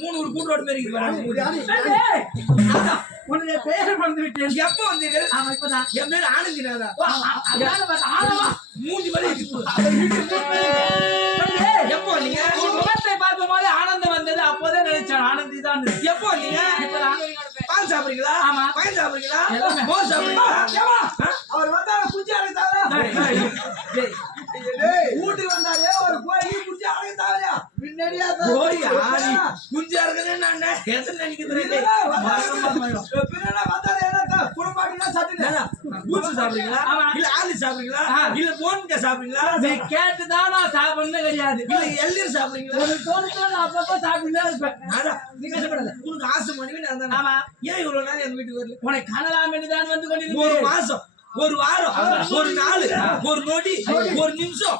மூணு ஒரு கூட்டோட இருக்குது பாரு. அதான், உன்னுடைய பெயரை மறந்து விட்டேன். எப்போ வந்தீங்க ஆமா இப்பதான். என் பேர் மூஞ்சி எப்போ வந்தீங்க? உன் முகத்தை ஆனந்தம் வந்தது அப்போதே நினைச்சேன். ஆனந்தி தான் எப்போ வந்தீங்க. பால் சாப்பிடுறீங்களா? ஆமா. சாப்பிடுறீங்களா. மோர் சாப்பிடுறீங்களா? அவர் வந்தாரு வீட்டுக்கு வந்தாரு ஒரு கோழி குச்சி அழைத்தாரா முன்னாடியே ஓய் ஆடி குஞ்சா இருக்குன்னு நான் எத்தனை நினைக்கிறேன் என்ன குடும்பாட்டினா சட்டுனு பூச்சு சாப்பிடுறீங்களா. இல்ல ஆலி சாப்பிடுறீங்களா. இல்ல போன்க சாப்பிடுறீங்களா? நீ கேட்டுதான் நான் சாப்பிடணும் கிடையாது. இல்ல எள்ளீர் சாப்பிடுறீங்களா? ஒரு தோணுத்தோட நான் அப்பப்போ சாப்பிட்டுதான் இருப்பேன். நீ உனக்கு ஆசை மனைவி நான் தானே. ஆமா. ஏன் இவ்வளவு நாள் எங்க வீட்டுக்கு வரல? உனக்கு காணலாம் என்றுதான் வந்து ஒரு கொண்டிருந்தேன். மாசம். ஒரு வாரம் ஒரு நாள் ஒரு நொடி ஒரு நிமிஷம்.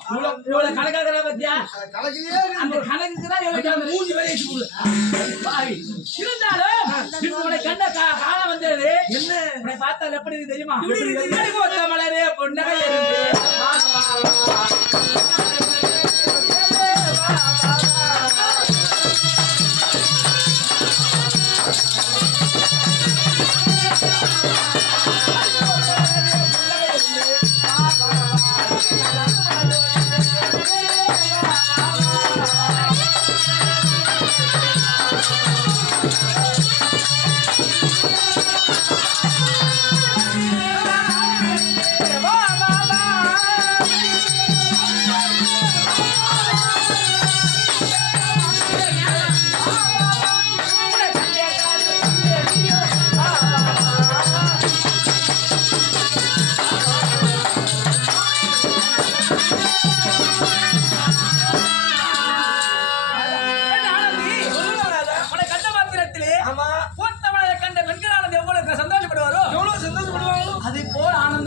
கணக்காகிற பத்தியா? அந்த கணக்குக்கு தான் போடு பாவி. இருந்தாலும் உன்னை கண்ட கா- காலம் வந்தது. என்ன? உன்னை பார்த்தால் எப்படி தெரியுமா? மலரே பொன்னகை இருக்கு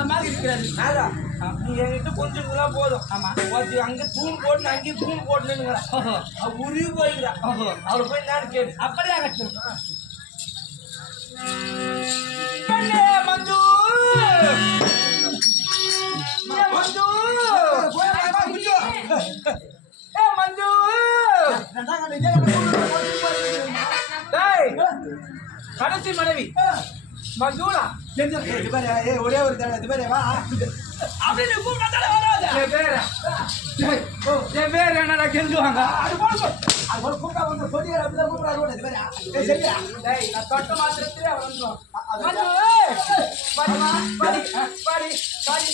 ஆனந்தமாக இருக்கிறது. நீ என்கிட்ட கொஞ்சம் இதெல்லாம் போதும். ஆமா. ஒருத்தி அங்க தூண் போட்டு அங்கேயே தூண் போட்டுனுங்கிறா ஓஹோ. அவ உருவி போய்க்கிறா ஓஹோ. அவளை போய் நான் கேளு. அப்படியே ஆகட்டும் பெண்ணே மஞ்சு! ஏ மஞ்சு! ஏ மஞ்சு டேய் கடைசி மனைவி மஞ்சுளா ஒரே ஒரு தடவை இது பாரு, வா. அப்படின்னு கூப்பிட்டாலே வராது? என் பேர என் பேர் என்னடா கெஞ்சுவாங்க? அது போடு போ. அது போடு, கூப்பிட்டா வந்து சொல்லிடுற, அப்படிதான் கூப்பிடுறாரு, ஓடு, இது பாரு. சரியா? டேய் நான் தொட்ட மாத்திரத்திலே அவர் வந்துடும் பாடி பாடி பாடி